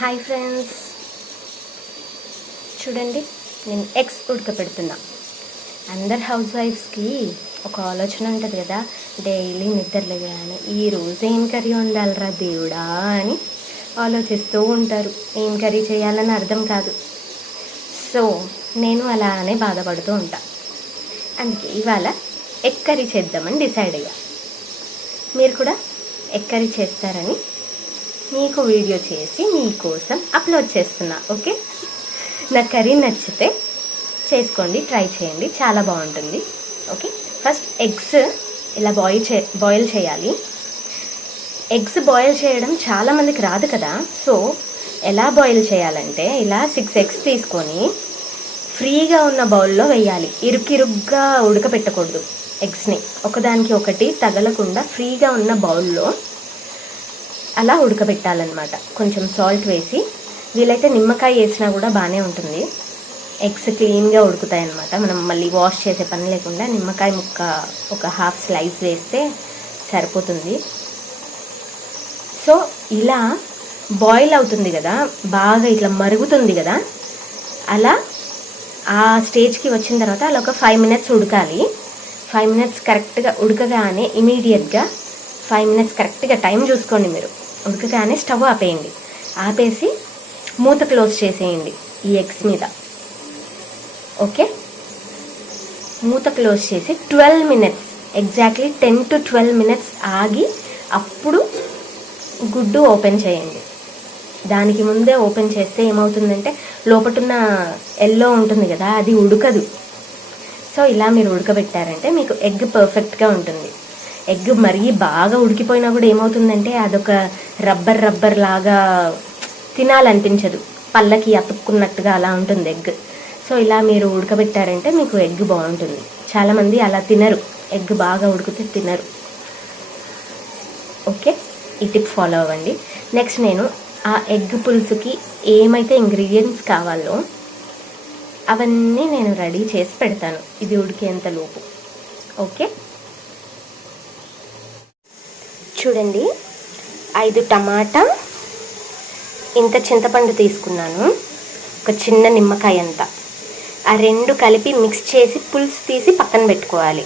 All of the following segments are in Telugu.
హాయ్ ఫ్రెండ్స్, చూడండి నేను ఎగ్స్ ఉడకపెడుతున్నా. అందరు హౌస్ వైఫ్స్కి ఒక ఆలోచన ఉంటుంది కదా, డైలీ నిద్రలేగానే ఈరోజు ఏం కర్రీ వండాలిరా దేవుడా అని ఆలోచిస్తూ ఉంటారు. ఏం కర్రీ చేయాలని అర్థం కాదు. సో నేను అలానే బాధపడుతూ ఉంటా. అందుకే ఇవాళ ఎగ్ కర్రీ చేద్దామని డిసైడ్ అయ్యా. మీరు కూడా ఎగ్ కర్రీ చేస్తారని మీకు వీడియో చేసి మీకోసం అప్లోడ్ చేస్తున్నా. ఓకే, నా కర్రీ నచ్చితే చేసుకోండి, ట్రై చేయండి, చాలా బాగుంటుంది. ఓకే, ఫస్ట్ ఎగ్స్ ఇలా బాయిల్ చేయాలి. ఎగ్స్ బాయిల్ చేయడం చాలామందికి రాదు కదా. సో ఎలా బాయిల్ చేయాలంటే, ఇలా 6 ఎగ్స్ తీసుకొని ఫ్రీగా ఉన్న బౌల్లో వేయాలి. ఇరుగ్గా ఉడకపెట్టకూడదు. ఎగ్స్ని ఒకదానికి ఒకటి తగలకుండా ఫ్రీగా ఉన్న బౌల్లో అలా ఉడకబెట్టాలన్నమాట. కొంచెం సాల్ట్ వేసి, వీలైతే నిమ్మకాయ వేసినా కూడా బాగానే ఉంటుంది. ఎగ్స్ క్లీన్గా ఉడుకుతాయి అన్నమాట. మనం మళ్ళీ వాష్ చేసే పని లేకుండా నిమ్మకాయ ముక్క ఒక హాఫ్ స్లైస్ వేస్తే సరిపోతుంది. సో ఇలా బాయిల్ అవుతుంది కదా, బాగా ఇట్లా మరుగుతుంది కదా, అలా ఆ స్టేజ్కి వచ్చిన తర్వాత అలా ఒక 5 మినిట్స్ ఉడకాలి. 5 మినిట్స్ కరెక్ట్గా ఉడకగానే ఇమీడియట్గా 5 మినిట్స్ కరెక్ట్గా టైం చూసుకోండి. మీరు ఉడకగానే స్టవ్ ఆపేయండి. ఆపేసి మూత క్లోజ్ చేసేయండి ఈ ఎగ్స్ మీద. ఓకే, మూత క్లోజ్ చేసి 12 మినిట్స్, ఎగ్జాక్ట్లీ 10 to 12 మినిట్స్ ఆగి అప్పుడు గుడ్డు ఓపెన్ చేయండి. దానికి ముందే ఓపెన్ చేస్తే ఏమవుతుందంటే, లోపటున్న ఎల్లో ఉంటుంది కదా, అది ఉడకదు. సో ఇలా మీరు ఉడకబెట్టారంటే మీకు ఎగ్ పర్ఫెక్ట్గా ఉంటుంది. ఎగ్ మరీ బాగా ఉడికిపోయినా కూడా ఏమవుతుందంటే, అదొక రబ్బర్ లాగా తినాలనిపించదు, పళ్ళకి అతుక్కున్నట్టుగా అలా ఉంటుంది ఎగ్. సో ఇలా మీరు ఉడకబెట్టారంటే మీకు ఎగ్ బాగుంటుంది. చాలామంది అలా తినరు, ఎగ్ బాగా ఉడికితే తినరు. ఓకే, ఈ టిప్ ఫాలో అవ్వండి. నెక్స్ట్ నేను ఆ ఎగ్ పులుసుకి ఏమైతే ఇంగ్రీడియంట్స్ కావాలో అవన్నీ నేను రెడీ చేసి పెడతాను, ఇది ఉడికేంత లోపు. ఓకే, చూడండి, 5 టమాటా, ఇంత చింతపండు తీసుకున్నాను, ఒక చిన్న నిమ్మకాయ అంత. ఆ 2 కలిపి మిక్స్ చేసి పులుసు తీసి పక్కన పెట్టుకోవాలి.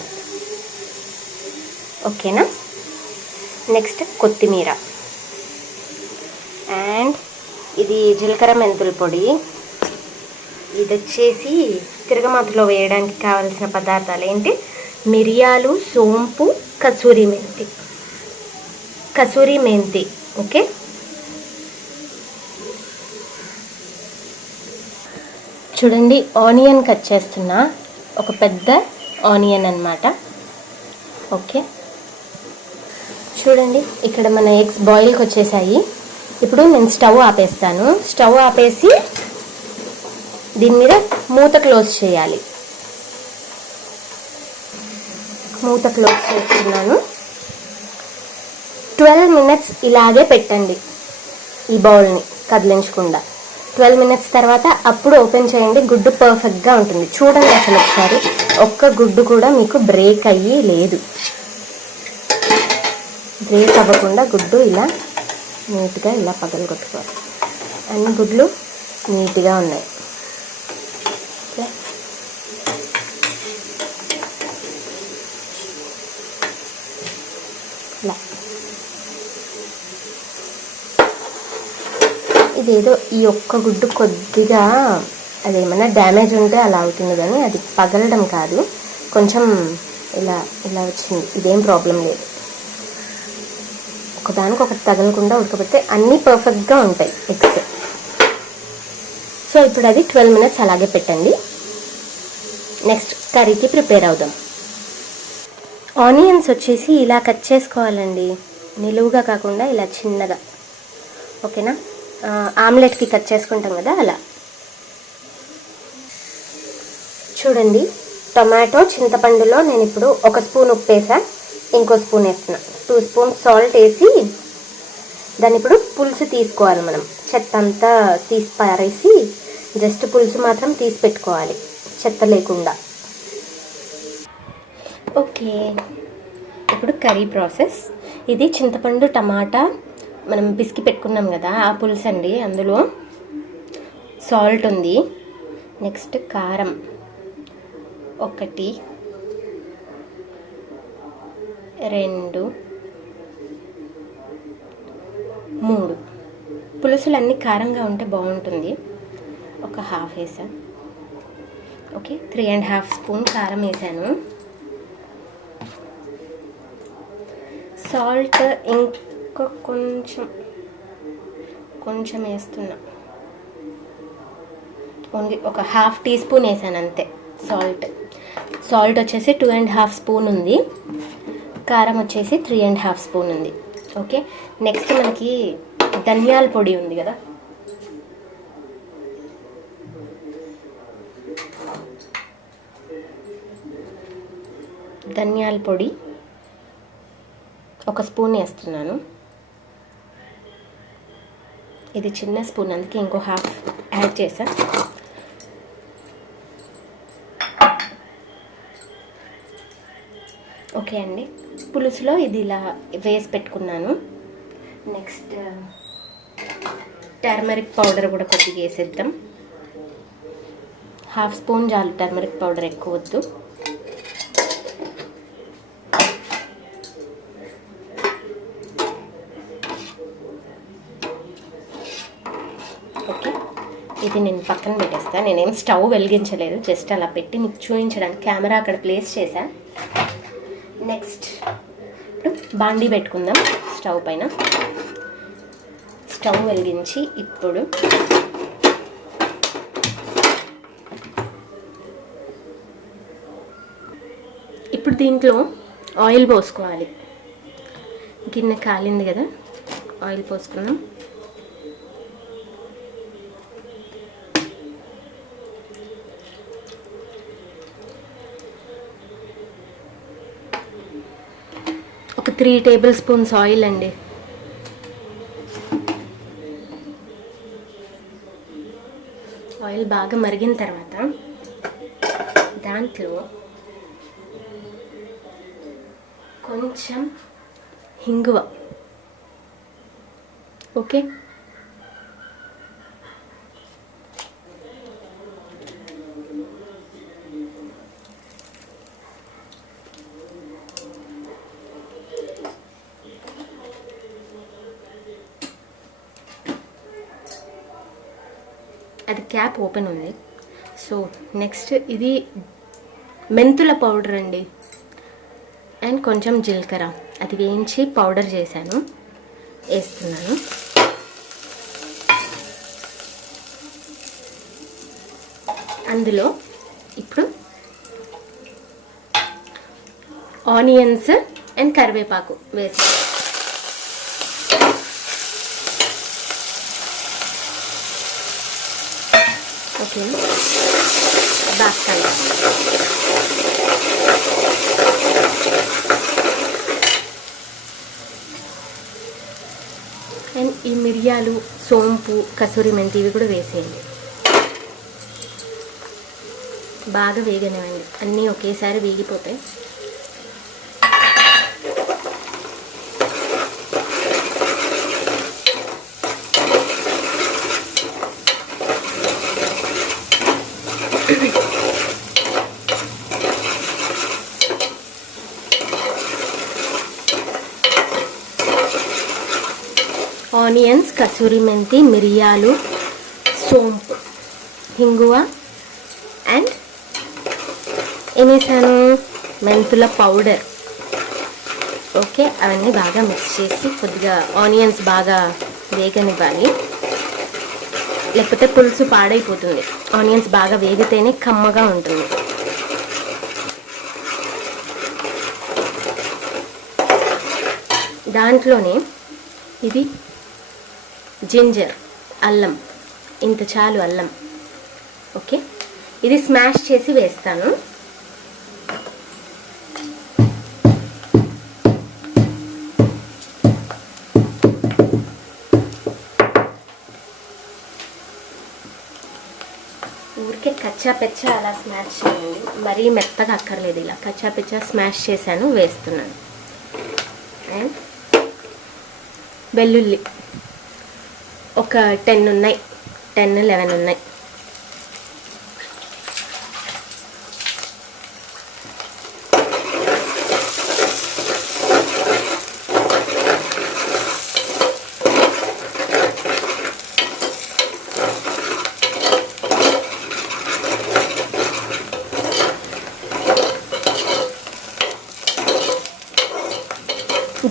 ఓకేనా. నెక్స్ట్ కొత్తిమీర, అండ్ ఇది జీలకర్ర మెంతుల పొడి. ఇది వచ్చేసి తిరగమాతలో వేయడానికి కావాల్సిన పదార్థాలు ఏంటి: మిరియాలు, సోంపు, కసూరి మెంతి. ఓకే, చూడండి, ఆనియన్ కట్ చేస్తున్నా, ఒక పెద్ద ఆనియన్ అన్నమాట. ఓకే, చూడండి, ఇక్కడ మన ఎగ్స్ బాయిల్కి వచ్చేసాయి. ఇప్పుడు నేను స్టవ్ ఆపేస్తాను. స్టవ్ ఆపేసి దీని మీద మూత క్లోజ్ చేయాలి. మూత క్లోజ్ చేస్తున్నాను. 12 మినిట్స్ ఇలాగే పెట్టండి ఈ బౌల్ని కదిలించకుండా. 12 మినిట్స్ తర్వాత అప్పుడు ఓపెన్ చేయండి. గుడ్డు పర్ఫెక్ట్గా ఉంటుంది. చూడండి, అసలు ఒకసారి ఒక్క గుడ్డు కూడా మీకు బ్రేక్ అయ్యి లేదు. బ్రేక్ అవ్వకుండా గుడ్డు ఇలా నీట్గా ఇలా పగలగొట్టుకోవాలి. అన్ని గుడ్లు నీట్గా ఉన్నాయి. ఓకే, ఇలా ఇదేదో ఈ ఒక్క గుడ్డు కొద్దిగా అదేమన్నా డ్యామేజ్ ఉంటే అలా అవుతుంది, కానీ అది పగలడం కాదు, కొంచెం ఇలా ఇలా వచ్చింది. ఇదేం ప్రాబ్లం లేదు. ఒకదానికి ఒకటి తగలకుండా ఉడకబెడితే అన్నీ పర్ఫెక్ట్గా ఉంటాయి ఎగ్స్. సో ఇప్పుడు అది 12 మినిట్స్ అలాగే పెట్టండి. నెక్స్ట్ కర్రీకి ప్రిపేర్ అవుదాం. ఆనియన్స్ వచ్చేసి ఇలా కట్ చేసుకోవాలండి, నిలువుగా కాకుండా ఇలా చిన్నగా. ఓకేనా, ఆమ్లెట్కి కట్ చేసుకుంటాం కదా అలా. చూడండి, టొమాటో, చింతపండులో నేను ఇప్పుడు 1 స్పూన్ ఉప్పు వేసా, ఇంకో స్పూన్ వేస్తున్నా. 2 స్పూన్స్ సాల్ట్ వేసి దాన్ని ఇప్పుడు పులుసు తీసుకోవాలి. మనం చెత్త అంతా తీసి పారేసి జస్ట్ పులుసు మాత్రం తీసి పెట్టుకోవాలి, చెత్త లేకుండా. ఓకే, ఇప్పుడు కర్రీ ప్రాసెస్. ఇది చింతపండు, టమాటా, మనం పిసికి పెట్టుకున్నాం కదా ఆ పులుసు అండి. అందులో సాల్ట్ ఉంది, నెక్స్ట్ కారం 1 2 3. పులుసులు అన్నీ కారంగా ఉంటే బాగుంటుంది. ఒక హాఫ్ వేసా. ఓకే, 3.5 స్పూన్ కారం వేసాను. సాల్ట్ ఇంకా కొంచెం వేస్తున్నా. ఓన్లీ ఒక హాఫ్ టీ స్పూన్ వేసాను అంతే. సాల్ట్ వచ్చేసి 2.5 స్పూన్ ఉంది, కారం వచ్చేసి 3.5 స్పూన్ ఉంది. ఓకే, నెక్స్ట్ మనకి ధనియాల పొడి ఉంది కదా, ధనియాల పొడి 1 స్పూన్ వేస్తున్నాను. ఇది చిన్న స్పూన్ అందుకే ఇంకో హాఫ్ యాడ్ చేసా. ఓకే అండి, పులుసులో ఇది ఇలా వేసి పెట్టుకున్నాను. నెక్స్ట్ టర్మరిక్ పౌడర్ కూడా కొద్దిగా వేసేద్దాం. హాఫ్ స్పూన్ చాలు, టర్మరిక్ పౌడర్ ఎక్కువ వద్దు. ఓకే, ఇది నేను పక్కన పెట్టేస్తాను. నేనేం స్టవ్ వెలిగించలేదు, జస్ట్ అలా పెట్టి మీకు చూపించడానికి కెమెరా అక్కడ ప్లేస్ చేశాను. నెక్స్ట్ ఇప్పుడు బాండీ పెట్టుకుందాం స్టవ్ పైన. స్టవ్ వెలిగించి ఇప్పుడు దీంట్లో ఆయిల్ పోసుకోవాలి. గిన్నె కాలింది కదా, ఆయిల్ పోసుకుందాం. ఒక 3 టేబుల్ స్పూన్స్ ఆయిల్ అండి. ఆయిల్ బాగా మరిగిన తర్వాత దాంట్లో కొంచెం హింగువ. ఓకే, అది క్యాప్ ఓపెన్ ఉంది. సో నెక్స్ట్ ఇది మెంతుల పౌడర్ అండి, అండ్ కొంచెం జీలకర్ర, అది వేయించి పౌడర్ చేశాను, వేస్తున్నాను. అందులో ఇప్పుడు ఆనియన్స్ అండ్ కరివేపాకు వేసాను. ఓకే, బాగా కలిపి అండ్ ఈ మిరియాలు, సోంపు, కసూరి మెంతి ఇవి కూడా వేసేయండి. బాగా వేగనివ్వండి, అన్నీ ఒకేసారి వేగిపోతాయి. ఆనియన్స్, కసూరి మెంతి, మిరియాలు, సోంపు, హింగువ అండ్ ఏమేసాను, మెంతుల పౌడర్. ఓకే, అవన్నీ బాగా మిక్స్ చేసి కొద్దిగా ఆనియన్స్ బాగా వేగనివ్వాలి, లేకపోతే పులుసు పాడైపోతుంది. ఆనియన్స్ బాగా వేగితేనే కమ్మగా ఉంటుంది. దాంట్లోనే ఇది జింజర్, అల్లం, ఇంత చాలు అల్లం. ఓకే, ఇది స్మాష్ చేసి వేస్తాను. ఊరికే కచ్చా పెచ్చా అలా స్మాష్ చేయండి, మరీ మెత్తగా అక్కర్లేదు. ఇలా కచ్చా పెచ్చా స్మాష్ చేశాను, వేస్తున్నాను. అండ్ వెల్లుల్లి ఒక 10 ఉన్నాయి, 10-11 ఉన్నాయి.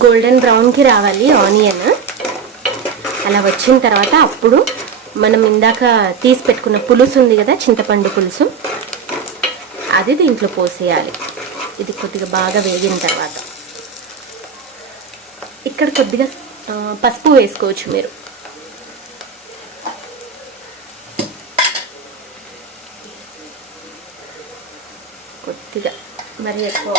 గోల్డెన్ బ్రౌన్కి రావాలి ఆనియన్. అలా వచ్చిన తర్వాత అప్పుడు మనం ఇందాక తీసి పెట్టుకున్న పులుసు ఉంది కదా, చింతపండు పులుసు, అది దీంట్లో పోసేయాలి. ఇది కొద్దిగా బాగా వేగిన తర్వాత ఇక్కడ కొద్దిగా పసుపు వేసుకోవచ్చు మీరు. కొద్దిగా, మరి ఎక్కువ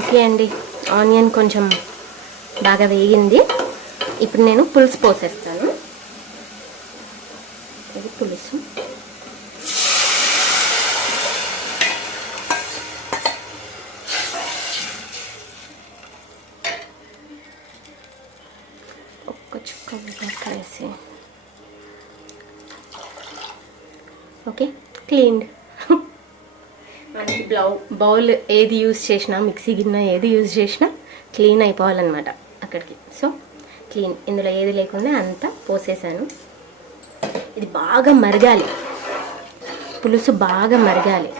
ఓకే అండి. ఆనియన్ కొంచెం బాగా వేగింది. ఇప్పుడు నేను పులుసు పోసేస్తాను. ఇది పులుసు. ఒక్క చుక్క వేసి ఓకే, క్లీన్డ్. మనకి బౌల్ ఏది యూజ్ చేసినా, మిక్సీ గిన్నె ఏది యూజ్ చేసినా క్లీన్ అయిపోవాలన్నమాట అక్కడికి. సో క్లీన్, ఇందులో ఏది లేకుండా అంతా పోసేసాను. ఇది బాగా మరగాలి, పులుసు బాగా మరగాలి.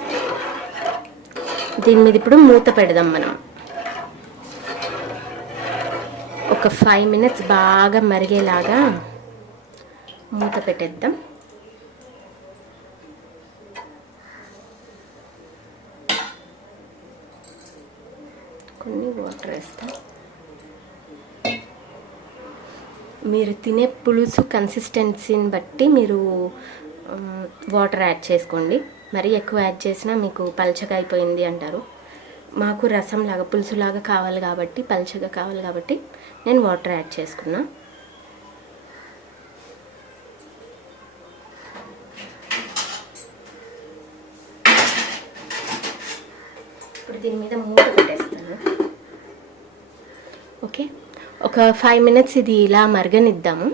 దీని మీద ఇప్పుడు మూత పెడదాం మనం. ఒక 5 minutes బాగా మరిగేలాగా మూత పెట్టేద్దాం. కొన్ని వాటర్ వేస్తా. మీరు తినే పులుసు కన్సిస్టెన్సీని బట్టి మీరు వాటర్ యాడ్ చేసుకోండి. మరీ ఎక్కువ యాడ్ చేసినా మీకు పల్చగా అయిపోయింది అంటారు. మాకు రసంలాగా, పులుసులాగా కావాలి కాబట్టి, పల్చగా కావాలి కాబట్టి నేను వాటర్ యాడ్ చేసుకున్నా. ఇప్పుడు దీని మీద మూత పెట్టేస్తాను. ఓకే, ఒక 5 minutes ఇది ఇలా మరగనిద్దాము.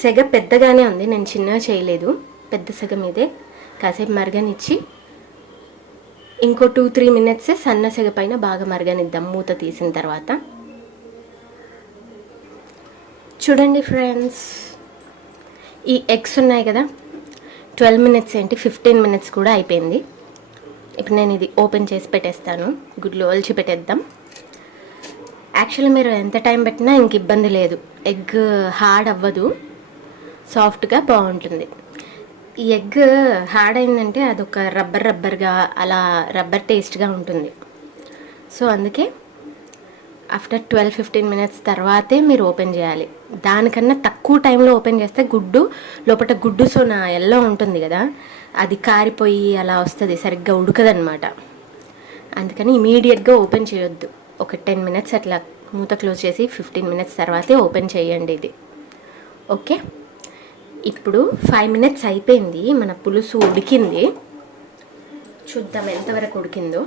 సెగ పెద్దగానే ఉంది, నేను చిన్నగా చేయలేదు. పెద్ద సెగ మీదే కాసేపు మరగనిచ్చి ఇంకో 2-3 minutes సన్న సెగ పైన బాగా మరగనిద్దాం మూత తీసిన తర్వాత. చూడండి ఫ్రెండ్స్, ఈ ఎగ్స్ ఉన్నాయి కదా, 12 minutes ఏంటి 15 minutes కూడా అయిపోయింది. ఇప్పుడు నేను ఇది ఓపెన్ చేసి పెట్టేస్తాను. గుడ్లు ఒలిచి పెట్టేద్దాం. యాక్చువల్లీ మీరు ఎంత టైం పెట్టినా ఇంక ఇబ్బంది లేదు, ఎగ్ హార్డ్ అవ్వదు, సాఫ్ట్గా బాగుంటుంది. ఈ ఎగ్ హార్డ్ అయిందంటే అదొక రబ్బర్గా అలా రబ్బర్ టేస్ట్గా ఉంటుంది. సో అందుకే ఆఫ్టర్ 12-15 minutes తర్వాతే మీరు ఓపెన్ చేయాలి. దానికన్నా తక్కువ టైంలో ఓపెన్ చేస్తే గుడ్డు లోపల గుడ్డు సోనా ఎల్లో ఉంటుంది కదా, అది కారిపోయి అలా వస్తుంది, సరిగ్గా ఉడకదనమాట. అందుకని ఇమీడియట్గా ఓపెన్ చేయొద్దు. ఒక 10 minutes అట్లా మూత క్లోజ్ చేసి 15 minutes తర్వాతే ఓపెన్ చేయండి ఇది. ఓకే, ఇప్పుడు 5 minutes అయిపోయింది. మన పులుసు ఉడికింది. చూద్దాం ఎంతవరకు ఉడికిందో.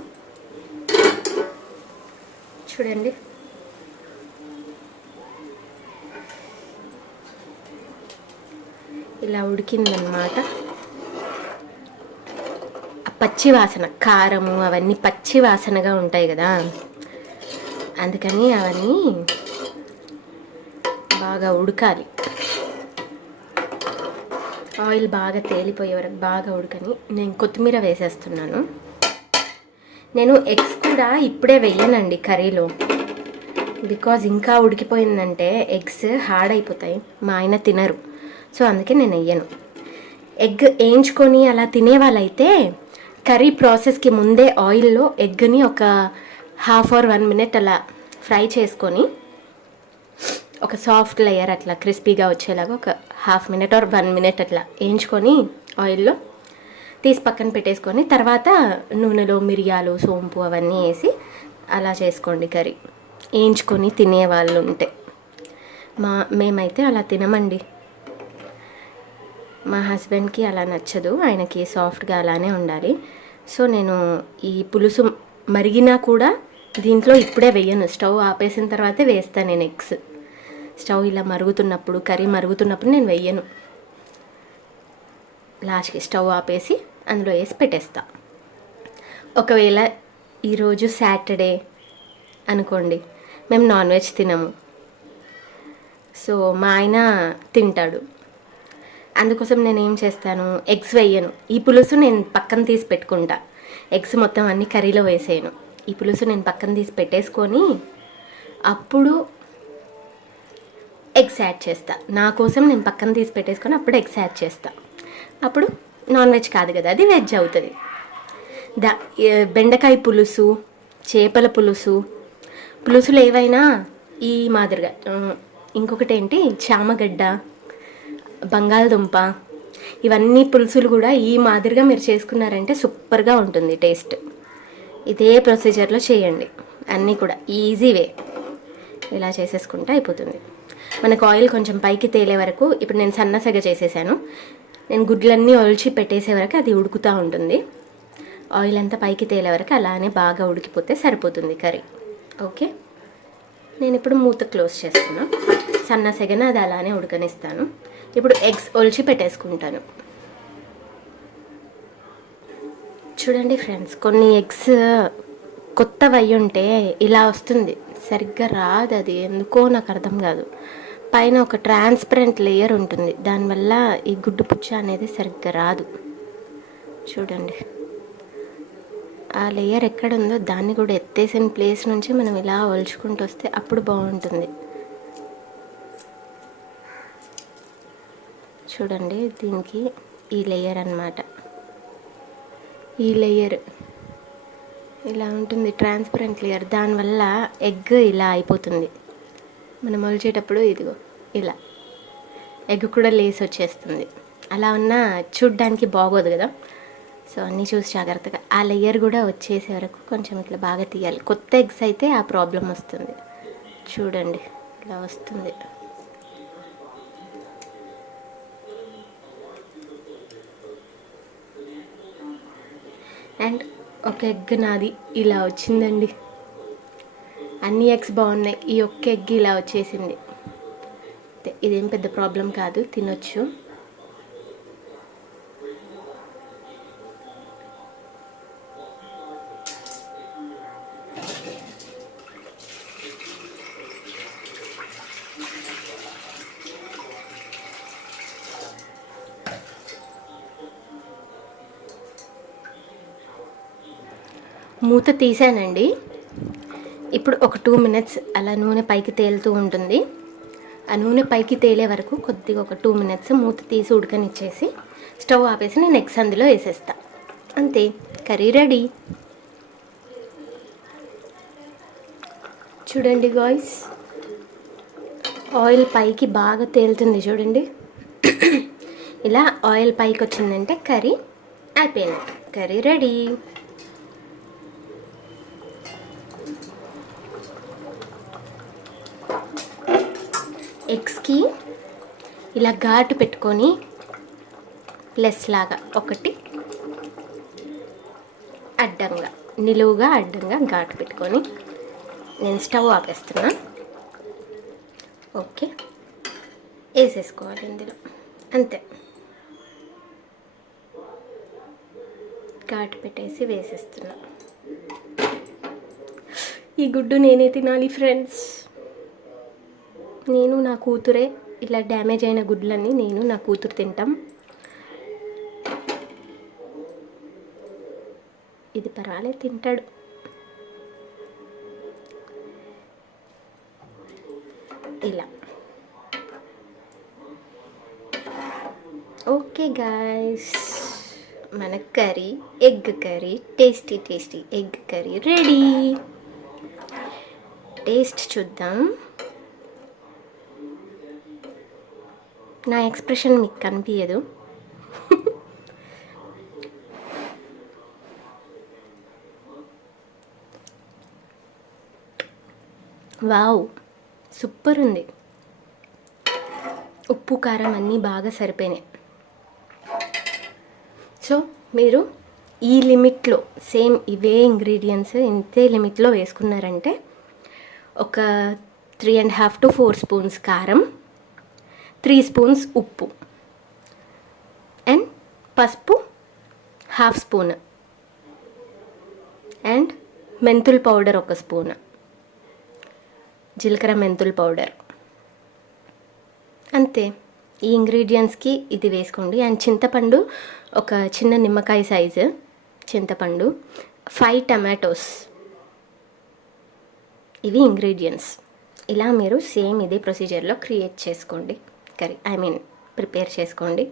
చూడండి, ఇలా ఉడికిందన్నమాట. పచ్చి వాసన, కారము అవన్నీ పచ్చి వాసనగా ఉంటాయి కదా, అందుకని అవన్నీ బాగా ఉడకాలి. ఆయిల్ బాగా తేలిపోయే వరకు బాగా ఉడకని నేను కొత్తిమీర వేసేస్తున్నాను. నేను ఎగ్స్ కూడా ఇప్పుడే వేయనండి కర్రీలో, బికాజ్ ఇంకా ఉడికిపోయిందంటే ఎగ్స్ హార్డ్ అయిపోతాయి, మా ఆయన తినరు. సో అందుకే నేను వేయను. ఎగ్ వేయించుకొని అలా తినే వాళ్ళైతే కర్రీ ప్రాసెస్కి ముందే ఆయిల్లో ఎగ్ని ఒక హాఫ్ ఆర్ 1 మినిట్ అలా ఫ్రై చేసుకొని ఒక సాఫ్ట్ లేయర్ అట్లా క్రిస్పీగా వచ్చేలాగా ఒక హాఫ్ మినిట్ ఆర్ 1 మినిట్ అట్లా వేయించుకొని ఆయిల్లో తీసి పక్కన పెట్టేసుకొని తర్వాత నూనెలో మిరియాలు సోంపు అవన్నీ వేసి అలా చేసుకోండి కర్రీ. వేయించుకొని తినేవాళ్ళు ఉంటే. మేమైతే అలా తినమండి. మా హస్బెండ్కి అలా నచ్చదు, ఆయనకి సాఫ్ట్గా అలానే ఉండాలి. సో నేను ఈ పులుసు మరిగినా కూడా దీంట్లో ఇప్పుడే వేయను, స్టవ్ ఆపేసిన తర్వాతే వేస్తాను నేను ఎగ్స్. స్టవ్ ఇలా మరుగుతున్నప్పుడు, కర్రీ మరుగుతున్నప్పుడు నేను వేయను. లాస్ట్కి స్టవ్ ఆపేసి అందులో వేసి పెట్టేస్తా. ఒకవేళ ఈరోజు సాటర్డే అనుకోండి, మేము నాన్ వెజ్ తినము. సో మా ఆయన తింటాడు, అందుకోసం నేను ఏం చేస్తాను, ఎగ్స్ వేయను. ఈ పులుసు నేను పక్కన తీసి పెట్టుకుంటా. ఎగ్స్ మొత్తం అన్ని కర్రీలో వేసేయను. ఈ పులుసు నేను పక్కన తీసి పెట్టేసుకొని అప్పుడు ఎగ్స్ యాడ్ చేస్తా. నా కోసం నేను పక్కన తీసి పెట్టేసుకొని అప్పుడు ఎగ్స్ యాడ్ చేస్తా. అప్పుడు నాన్ వెజ్ కాదు కదా, అది వెజ్ అవుతుంది. బెండకాయ పులుసు, చేపల పులుసులు ఏవైనా ఈ మాదిరిగా. ఇంకొకటి ఏంటి, చామగడ్డ, బంగాళదుంప, ఇవన్నీ పులుసులు కూడా ఈ మాదిరిగా మీరు చేసుకున్నారంటే సూపర్గా ఉంటుంది టేస్ట్. ఇదే ప్రొసీజర్లో చేయండి, అన్నీ కూడా ఈజీ వే. ఇలా చేసేసుకుంటే అయిపోతుంది. మనకు ఆయిల్ కొంచెం పైకి తేలే వరకు, ఇప్పుడు నేను సన్నసగ చేసేసాను, నేను గుడ్లన్నీ ఒలిచి పెట్టేసే వరకు అది ఉడుకుతూ ఉంటుంది. ఆయిల్ అంతా పైకి తేలే వరకు అలానే బాగా ఉడికిపోతే సరిపోతుంది కర్రీ. ఓకే, నేను ఇప్పుడు మూత క్లోజ్ చేస్తున్నా. సన్నసెగన అది అలానే ఉడకనిస్తాను. ఇప్పుడు ఎగ్స్ ఒలిచి పెట్టేసుకుంటాను. చూడండి ఫ్రెండ్స్, కొన్ని ఎగ్స్ కొత్తవి అయ్యి ఉంటే ఇలా వస్తుంది, సరిగ్గా రాదు. అది ఎందుకో నాకు అర్థం కాదు. పైన ఒక ట్రాన్స్పరెంట్ లేయర్ ఉంటుంది, దానివల్ల ఈ గుడ్డు పుచ్చ అనేది సరిగ్గా రాదు. చూడండి, ఆ లేయర్ ఎక్కడుందో దాన్ని కూడా ఎత్తేసిన ప్లేస్ నుంచి మనం ఇలా ఒలుచుకుంటూ వస్తే అప్పుడు బాగుంటుంది. చూడండి, దీనికి ఈ లేయర్ అన్నమాట. ఈ లేయర్ ఇలా ఉంటుంది, ట్రాన్స్పరెంట్ లేయర్. దానివల్ల ఎగ్ ఇలా అయిపోతుంది. మనం ఒలిచేటప్పుడు ఇదిగో ఇలా ఎగ్ కూడా లేసి వచ్చేస్తుంది. అలా ఉన్నా చూడ్డానికి బాగోదు కదా. సో అన్నీ చూసి జాగ్రత్తగా ఆ లేయర్ కూడా వచ్చేసే వరకు కొంచెం ఇట్లా బాగా తీయాలి. కొత్త ఎగ్స్ అయితే ఆ ప్రాబ్లం వస్తుంది. చూడండి, ఇలా వస్తుంది. అండ్ ఒక ఎగ్ నాది ఇలా వచ్చిందండి. అన్ని ఎగ్స్ బాగున్నాయి, ఈ ఒక్క ఎగ్ ఇలా వచ్చేసింది. ఇదేం పెద్ద ప్రాబ్లం కాదు, తినొచ్చు. మూత తీసానండి. ఇప్పుడు ఒక 2 మినిట్స్ అలా నూనె పైకి తేలుతూ ఉంటుంది. ఆ నూనె పైకి తేలే వరకు కొద్దిగా ఒక 2 మినిట్స్ మూత తీసి ఉడకనిచ్చేసి స్టవ్ ఆపేసి నేను ఎగ్స్ అందులో వేసేస్తా. అంతే, కర్రీ రెడీ. చూడండి గాయ్స్, ఆయిల్ పైకి బాగా తేలుతుంది చూడండి. ఇలా ఆయిల్ పైకి వచ్చిందంటే కర్రీ అయిపోయినట్టు, కర్రీ రెడీ. ఎగ్స్కి ఇలా ఘాటు పెట్టుకొని ప్లస్ లాగా ఒకటి అడ్డంగా, నిలువుగా అడ్డంగా ఘాటు పెట్టుకొని నేను స్టవ్ ఆపేస్తున్నా. ఓకే, వేసేసుకోవాలి ఇందులో, అంతే. ఘాటు పెట్టేసి వేసేస్తున్నా. ఈ గుడ్డు నేనే తినాలి ఫ్రెండ్స్. నేను నా కూతురే, ఇలా డ్యామేజ్ అయిన గుడ్లన్నీ నేను నా కూతురు తింటాం. ఇది పర్వాలేదు, తింటాడు. ఇలా. ఓకే గాయ్స్, మన curry, egg curry, tasty egg curry ready. Taste చూద్దాం. నా ఎక్స్ప్రెషన్ మీకు కనిపించదు. వావ్, సూపర్ ఉంది. ఉప్పు కారం అన్నీ బాగా సరిపోయినాయి. సో మీరు ఈ లిమిట్లో సేమ్ ఇవే ఇంగ్రీడియంట్స్ ఇంతే లిమిట్లో వేసుకున్నారంటే ఒక 3.5 to 4 స్పూన్స్ కారం, 3 స్పూన్స్ ఉప్పు అండ్ పసుపు 1/2 స్పూన్ అండ్ మెంతుల పౌడర్ 1 స్పూన్, జీలకర్ర మెంతుల పౌడర్, అంతే. ఈ ఇంగ్రీడియంట్స్కి ఇది వేసుకోండి. అండ్ చింతపండు ఒక చిన్న నిమ్మకాయ సైజు చింతపండు, 5 టమాటోస్. ఇవి ఇంగ్రీడియంట్స్. ఇలా మీరు సేమ్ ఇదే ప్రొసీజర్లో క్రియేట్ చేసుకోండి, ప్రిపేర్ చేసుకోండి.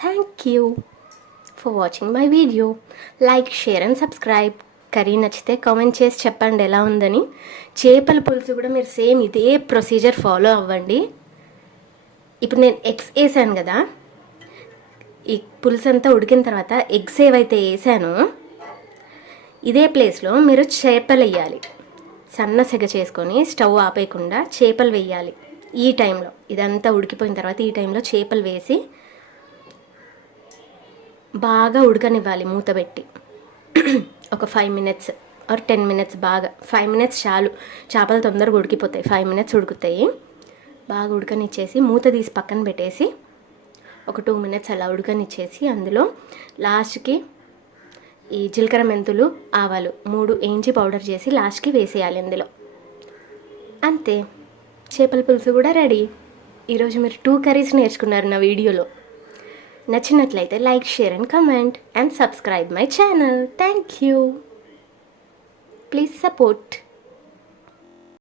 Thank you for watching my video. Like, share and subscribe. Curry నచ్చితే కామెంట్ చేసి చెప్పండి ఎలా ఉందని. చేపల పులుసు కూడా మీరు సేమ్ ఇదే ప్రొసీజర్ ఫాలో అవ్వండి. ఇప్పుడు నేను ఎగ్స్ వేసాను కదా, ఈ పులుసు అంతా ఉడికిన తర్వాత ఎగ్స్ ఏవైతే వేసానో ఇదే ప్లేస్లో మీరు చేపలు వేయాలి. సన్న సెగ చేసుకొని స్టవ్ ఆపేయకుండా చేపలు వేయాలి. ఈ టైంలో ఇదంతా ఉడికిపోయిన తర్వాత ఈ టైంలో చేపలు వేసి బాగా ఉడకనివ్వాలి మూత పెట్టి. ఒక 5 minutes ఆర్ 10 minutes, బాగా 5 minutes చాలు. చేపలు తొందరగా ఉడికిపోతాయి, 5 minutes ఉడుకుతాయి. బాగా ఉడకనిచ్చేసి మూత తీసి పక్కన పెట్టేసి ఒక 2 minutes అలా ఉడకనిచ్చేసి అందులో లాస్ట్కి ఈ జీలకర్ర మెంతులు ఆవాలు 3 వేయించి పౌడర్ చేసి లాస్ట్కి వేసేయాలి అందులో. అంతే, చేపల పులుసు కూడా రెడీ. ఈరోజు మీరు 2 కర్రీస్ నేర్చుకున్నారు నా వీడియోలో. నచ్చినట్లయితే like, share and comment and subscribe my channel. Thank you. Please support.